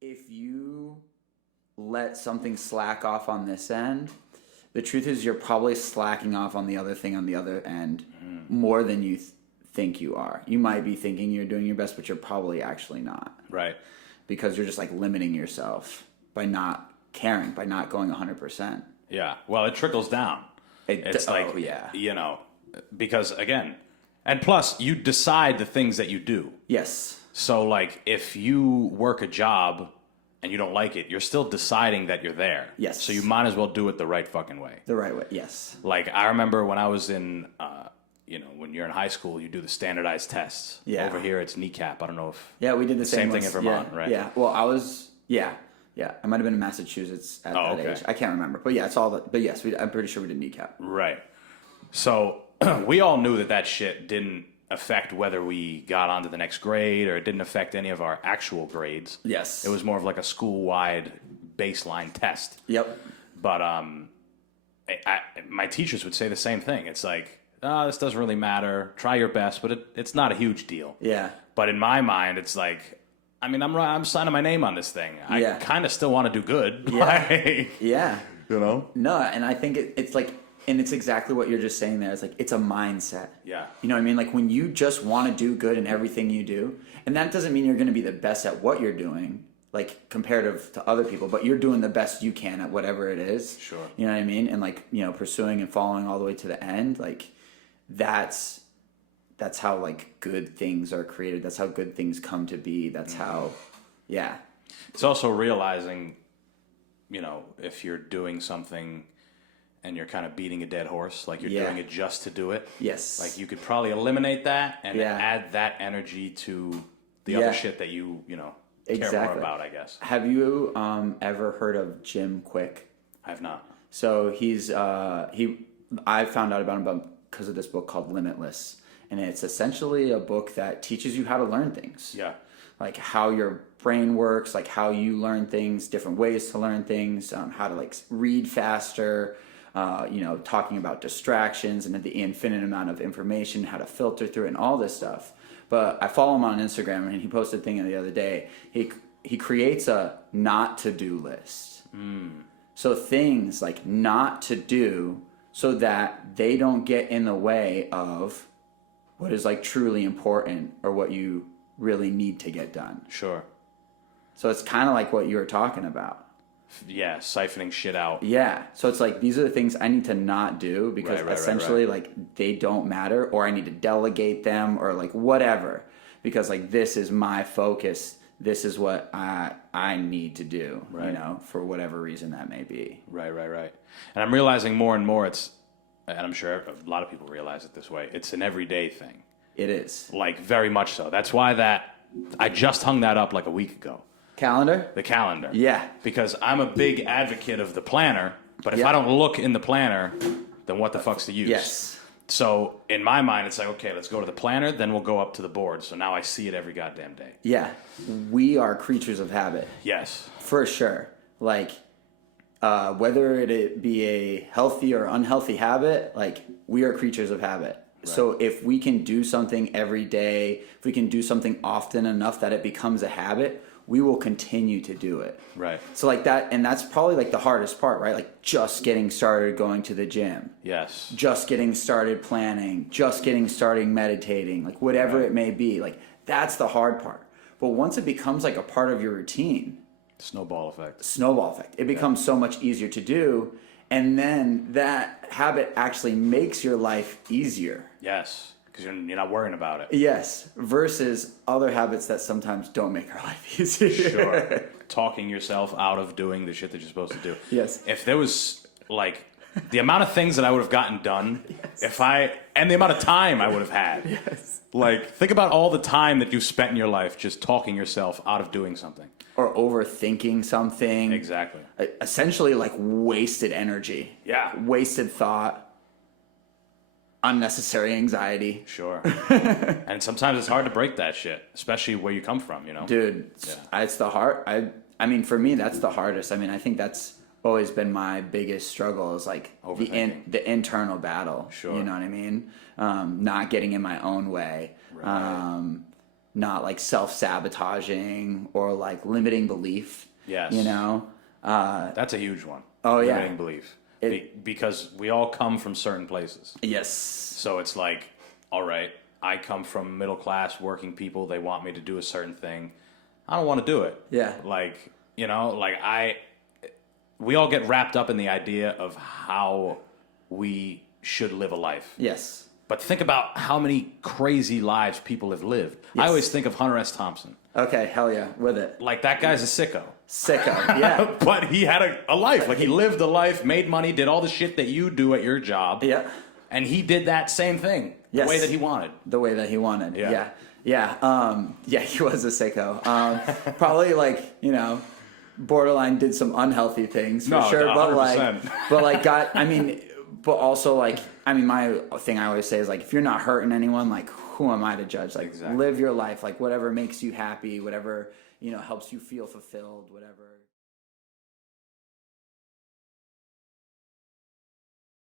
if you let something slack off on this end, the truth is you're probably slacking off on the other thing on the other end more than you think you are. You might be thinking you're doing your best, but you're probably actually not. Right. Because you're just like limiting yourself by not caring, by not going 100%. Yeah. Well, it trickles down. It's like, you know, because again, and plus you decide the things that you do. Yes. So like if you work a job and you don't like it, you're still deciding that you're there. Yes. So you might as well do it the right fucking way. The right way, yes. Like I remember when I was in, you know, when you're in high school, you do the standardized tests. Yeah. Over here, it's kneecap. I don't know if. Yeah, we did the same thing in Vermont, right? Yeah. Well, I was. Yeah. I might have been in Massachusetts at that age. I can't remember, but yeah, it's all. But yes, I'm pretty sure we did kneecap. Right. So we all knew that shit didn't affect whether we got onto the next grade, or it didn't affect any of our actual grades. Yes. It was more of like a school-wide baseline test. Yep. But my teachers would say the same thing. It's like, oh, this doesn't really matter. Try your best, but it's not a huge deal. Yeah. But in my mind, it's like, I mean, I'm signing my name on this thing. I kind of still want to do good. Yeah. Like, yeah. You know? No, and I think it's like, and it's exactly what you're just saying there. It's like, it's a mindset. Yeah. You know what I mean? Like when you just want to do good in everything you do, and that doesn't mean you're going to be the best at what you're doing, like comparative to other people, but you're doing the best you can at whatever it is. Sure. You know what I mean? And like, you know, pursuing and following all the way to the end, like that's how like good things are created. That's how good things come to be. That's how, yeah. It's also realizing, you know, if you're doing something and you're kind of beating a dead horse, like you're doing it just to do it. Yes. Like you could probably eliminate that and add that energy to the other shit that you know, care more about, I guess. Have you ever heard of Jim Quick? I have not. So he's I found out about him because of this book called Limitless, and it's essentially a book that teaches you how to learn things. Yeah. Like how your brain works, like how you learn things, different ways to learn things, how to like read faster, you know, talking about distractions and the infinite amount of information, how to filter through it and all this stuff. But I follow him on Instagram, and he posted a thing the other day. He creates a not to do list. So things like not to do, so that they don't get in the way of what is like truly important or what you really need to get done. Sure. So it's kind of like what you were talking about. Yeah, siphoning shit out. Yeah. So it's like, these are the things I need to not do because essentially like they don't matter, or I need to delegate them, or like whatever, because like this is my focus. This is what I need to do, you know, for whatever reason that may be. Right. And I'm realizing more and more and I'm sure a lot of people realize it this way, it's an everyday thing. It is. Like very much so. That's why I just hung that up like a week ago. Calendar? The calendar. Yeah. Because I'm a big advocate of the planner, but if I don't look in the planner, then what the fuck's the use? Yes. So in my mind, it's like, okay, let's go to the planner, then we'll go up to the board. So now I see it every goddamn day. Yeah. We are creatures of habit. Yes. For sure. Like, whether it be a healthy or unhealthy habit, like we are creatures of habit. Right. So if we can do something every day, if we can do something often enough that it becomes a habit, we will continue to do it. Right. So like that, and that's probably like the hardest part, right? Like just getting started going to the gym. Yes. Just getting started planning, just getting started meditating, like whatever it may be. Like that's the hard part. But once it becomes like a part of your routine, snowball effect. It becomes so much easier to do. And then that habit actually makes your life easier. Yes. Because you're not worrying about it. Yes, versus other habits that sometimes don't make our life easier. Sure. Talking yourself out of doing the shit that you're supposed to do. Yes. If there was, like, the amount of things that I would have gotten done, and the amount of time I would have had. Yes. Like, think about all the time that you've spent in your life just talking yourself out of doing something. Or overthinking something. Exactly. Essentially, like, wasted energy. Yeah. Wasted thought. Unnecessary anxiety. Sure. And sometimes it's hard to break that shit, especially where you come from, you know? Dude, it's the hard. I mean, for me, that's the hardest. I mean, I think that's always been my biggest struggle is like the internal battle. Sure. You know what I mean? Not getting in my own way. Right. not like self-sabotaging or like limiting belief. Yes. You know? That's a huge one. Oh, yeah. Limiting belief. Because we all come from certain places. Yes. So it's like, all right, I come from middle class working people. They want me to do a certain thing. I don't want to do it. Yeah. Like, you know, like we all get wrapped up in the idea of how we should live a life. Yes. But think about how many crazy lives people have lived. Yes. I always think of Hunter S. Thompson. Okay, hell yeah, with it. Like, that guy's a sicko. Sicko, yeah. But he had a life. Like, he lived a life, made money, did all the shit that you do at your job. Yeah. And he did that same thing the way that he wanted. The way that he wanted. Yeah. Yeah, he was a sicko. Probably like, you know, borderline did some unhealthy things for sure. 100%. But also like, I mean, my thing I always say is like, if you're not hurting anyone, like, who am I to judge? Like, Exactly. live your life, like whatever makes you happy, whatever, you know, helps you feel fulfilled, whatever.